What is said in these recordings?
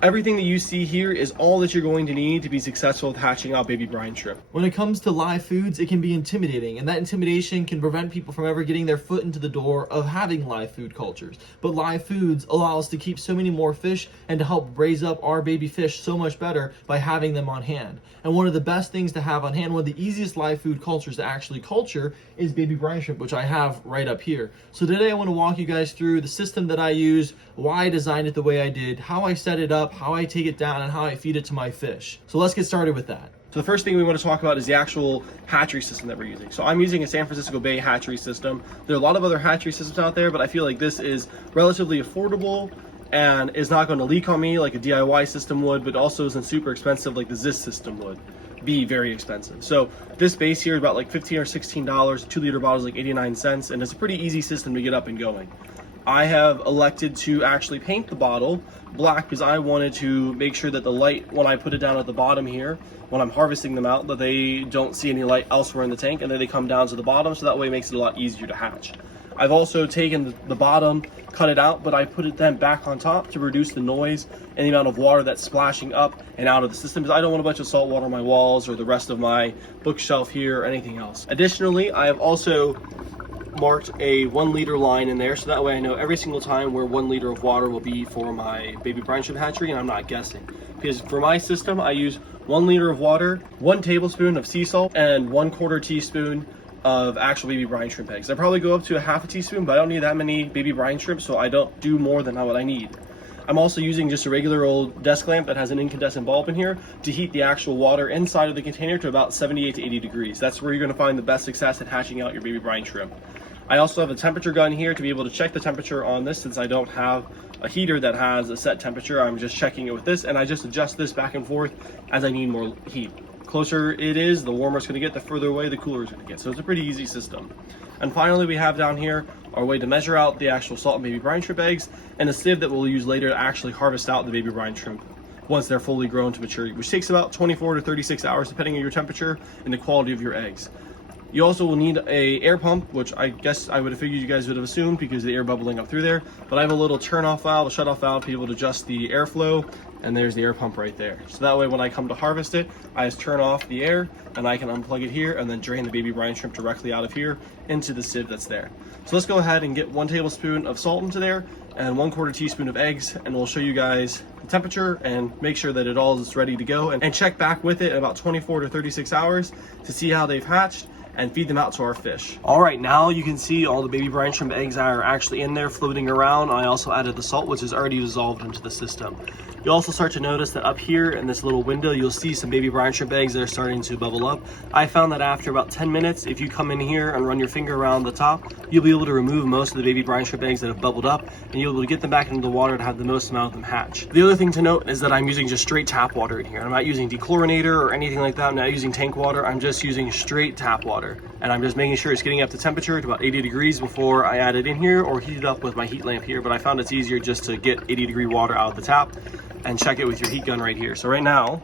Everything that you see here is all that you're going to need to be successful with hatching out baby brine shrimp. When it comes to live foods, it can be intimidating, and that intimidation can prevent people from ever getting their foot into the door of having live food cultures. But live foods allow us to keep so many more fish and to help raise up our baby fish so much better by having them on hand. And one of the best things to have on hand, one of the easiest live food cultures to actually culture, is baby brine shrimp, which I have right up here. So today I want to walk you guys through the system that I use, why I designed it the way I did, how I set it up, how I take it down, and how I feed it to my fish. So let's get started with that. So the first thing we want to talk about is the actual hatchery system that we're using. So I'm using a San Francisco Bay hatchery system. There are a lot of other hatchery systems out there, but I feel like this is relatively affordable and is not going to leak on me like a DIY system would, but also isn't super expensive like the Ziz system would be very expensive. So this base here is about like $15 or $16, 2 liter bottle is like 89 cents, and it's a pretty easy system to get up and going. I have elected to actually paint the bottle black because I wanted to make sure that the light, when I put it down at the bottom here, when I'm harvesting them out, that they don't see any light elsewhere in the tank and then they come down to the bottom, so that way it makes it a lot easier to hatch. I've also taken the bottom, cut it out, but I put it then back on top to reduce the noise and the amount of water that's splashing up and out of the system, because I don't want a bunch of salt water on my walls or the rest of my bookshelf here or anything else. Additionally, I have also marked a 1 liter line in there, so that way I know every single time where 1 liter of water will be for my baby brine shrimp hatchery, and I'm not guessing. Because for my system, I use 1 liter of water, 1 tablespoon of sea salt, and 1/4 teaspoon of actual baby brine shrimp eggs. I probably go up to a half a teaspoon, but I don't need that many baby brine shrimp, so I don't do more than what I need. I'm also using just a regular old desk lamp that has an incandescent bulb in here to heat the actual water inside of the container to about 78 to 80 degrees. That's where you're going to find the best success at hatching out your baby brine shrimp. I also have a temperature gun here to be able to check the temperature on this, since I don't have a heater that has a set temperature. I'm just checking it with this, and I just adjust this back and forth as I need more heat. Closer it is, the warmer it's going to get, the further away the cooler it's going to get. So it's a pretty easy system. And finally, we have down here our way to measure out the actual salt and baby brine shrimp eggs, and a sieve that we'll use later to actually harvest out the baby brine shrimp once they're fully grown to maturity, which takes about 24 to 36 hours depending on your temperature and the quality of your eggs. You also will need a air pump, which I guess I would have figured you guys would have assumed because of the air bubbling up through there. But I have a little turn-off valve, a shut-off valve to be able to adjust the airflow, and there's the air pump right there. So that way when I come to harvest it, I just turn off the air and I can unplug it here and then drain the baby brine shrimp directly out of here into the sieve that's there. So let's go ahead and get 1 tablespoon of salt into there and 1/4 teaspoon of eggs, and we'll show you guys the temperature and make sure that it all is ready to go, and check back with it in about 24 to 36 hours to see how they've hatched and feed them out to our fish. All right, now you can see all the baby brine shrimp eggs are actually in there floating around. I also added the salt, which is already dissolved into the system. You'll also start to notice that up here in this little window, you'll see some baby brine shrimp eggs that are starting to bubble up. I found that after about 10 minutes, if you come in here and run your finger around the top, you'll be able to remove most of the baby brine shrimp eggs that have bubbled up, and you'll be able to get them back into the water to have the most amount of them hatch. The other thing to note is that I'm using just straight tap water in here. I'm not using dechlorinator or anything like that. I'm not using tank water. I'm just using straight tap water. And I'm just making sure it's getting up to temperature to about 80 degrees before I add it in here or heat it up with my heat lamp here. But I found it's easier just to get 80-degree water out of the tap and check it with your heat gun right here. So right now,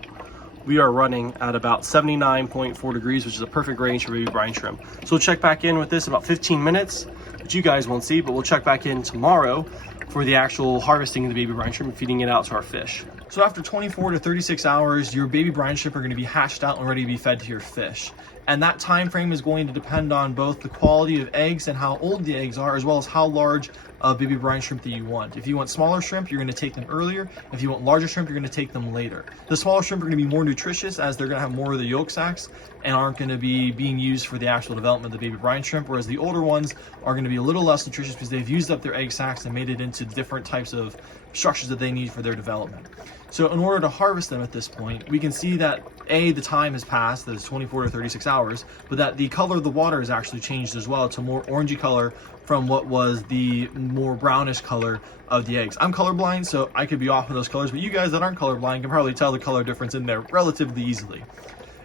we are running at about 79.4 degrees, which is a perfect range for baby brine shrimp. So we'll check back in with this in about 15 minutes, which you guys won't see, but we'll check back in tomorrow for the actual harvesting of the baby brine shrimp and feeding it out to our fish. So after 24 to 36 hours, your baby brine shrimp are going to be hatched out and ready to be fed to your fish. And that time frame is going to depend on both the quality of eggs and how old the eggs are, as well as how large of baby brine shrimp that you want. If you want smaller shrimp, you're going to take them earlier. If you want larger shrimp, you're going to take them later. The smaller shrimp are going to be more nutritious, as they're going to have more of the yolk sacs and aren't going to be being used for the actual development of the baby brine shrimp, whereas the older ones are going to be a little less nutritious because they've used up their egg sacs and made it into different types of structures that they need for their development. So in order to harvest them at this point, we can see that the time has passed, that is 24 to 36 hours, but that the color of the water has actually changed as well to a more orangey color from what was the more brownish color of the eggs. I'm colorblind, so I could be off in those colors, but you guys that aren't colorblind can probably tell the color difference in there relatively easily.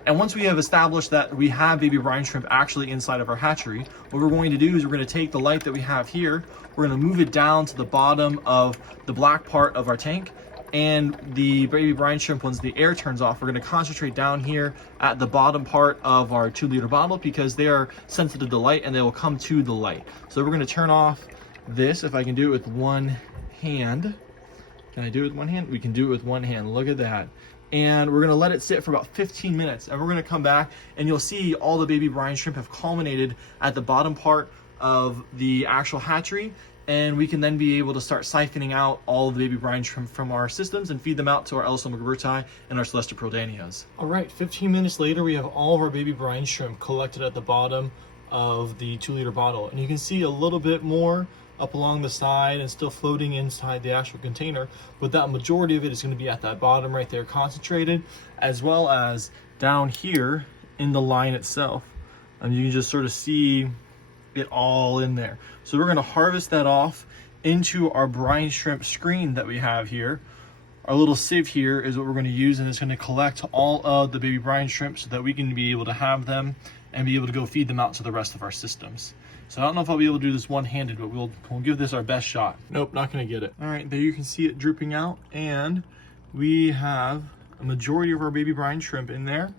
And once we have established that we have baby brine shrimp actually inside of our hatchery, what we're going to do is we're going to take the light that we have here, we're going to move it down to the bottom of the black part of our tank, and the baby brine shrimp, once the air turns off, we're going to concentrate down here at the bottom part of our 2-liter bottle because they are sensitive to light and they will come to the light. So we're going to turn off this, if I can do it with one hand, Can I do it with one hand? We can do it with one hand. Look at that. And we're gonna let it sit for about 15 minutes, and we're gonna come back and you'll see all the baby brine shrimp have culminated at the bottom part of the actual hatchery, and we can then be able to start siphoning out all of the baby brine shrimp from our systems and feed them out to our Ellisoma gerberti and our Celestia. All right, 15 minutes later, we have all of our baby brine shrimp collected at the bottom of the 2-liter bottle, and you can see a little bit more up along the side and still floating inside the actual container, but that majority of it is going to be at that bottom right there concentrated, as well as down here in the line itself, and you can just sort of see it all in there. So we're going to harvest that off into our brine shrimp screen that we have here. Our little sieve here is what we're going to use, and it's going to collect all of the baby brine shrimp so that we can be able to have them and be able to go feed them out to the rest of our systems. So I don't know if I'll be able to do this one-handed, but we'll give this our best shot. Nope, not going to get it. All right, there you can see it drooping out, and we have a majority of our baby brine shrimp in there,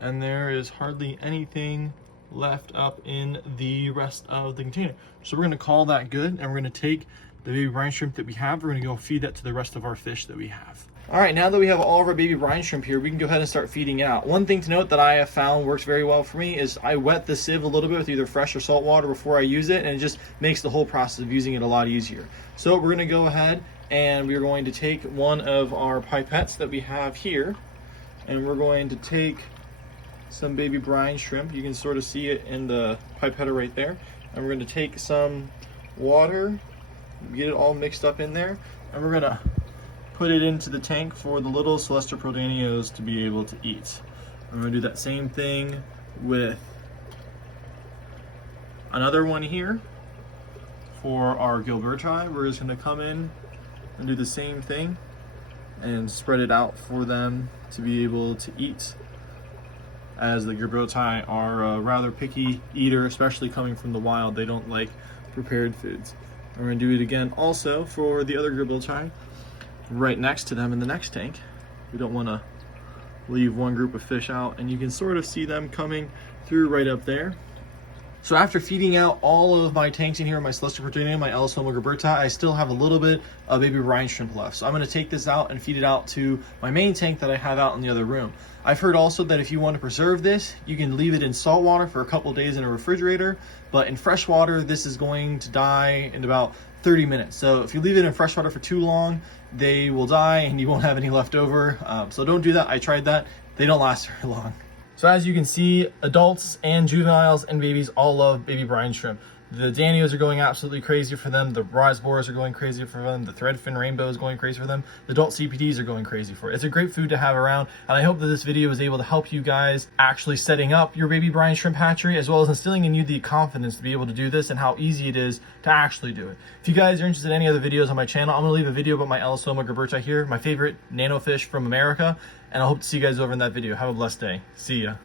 and there is hardly anything left up in the rest of the container. So we're going to call that good, and we're going to take the baby brine shrimp that we have, we're going to go feed that to the rest of our fish that we have. All right, now that we have all of our baby brine shrimp here, we can go ahead and start feeding it out. One thing to note that I have found works very well for me is I wet the sieve a little bit with either fresh or salt water before I use it, and it just makes the whole process of using it a lot easier. So we're going to go ahead and we're going to take one of our pipettes that we have here, and we're going to take some baby brine shrimp. You can sort of see it in the pipette right there. And we're going to take some water, get it all mixed up in there, and we're going to put it into the tank for the little Celestia to be able to eat. I'm going to do that same thing with another one here for our Gilberti. We're just going to come in and do the same thing and spread it out for them to be able to eat, as the Gilberti are a rather picky eater, especially coming from the wild. They don't like prepared foods. We're going to do it again also for the other Gilberti right next to them in the next tank. We don't want to leave one group of fish out, and you can sort of see them coming through right up there. So after feeding out all of my tanks in here, my Celestia, my Ellisoma gerberti, I still have a little bit of baby brine shrimp left. So I'm going to take this out and feed it out to my main tank that I have out in the other room. I've heard also that if you want to preserve this, you can leave it in salt water for a couple of days in a refrigerator, but in fresh water, this is going to die in about 30 minutes. So if you leave it in fresh water for too long, they will die and you won't have any left over. So don't do that. I tried that. They don't last very long. So as you can see, adults and juveniles and babies all love baby brine shrimp. The Danios are going absolutely crazy for them. The Risebors are going crazy for them. The Threadfin Rainbow is going crazy for them. The adult CPDs are going crazy for it. It's a great food to have around, and I hope that this video was able to help you guys actually setting up your baby brine shrimp hatchery, as well as instilling in you the confidence to be able to do this and how easy it is to actually do it. If you guys are interested in any other videos on my channel, I'm going to leave a video about my Ellisoma gerberti here, my favorite nano fish from America, and I hope to see you guys over in that video. Have a blessed day. See ya.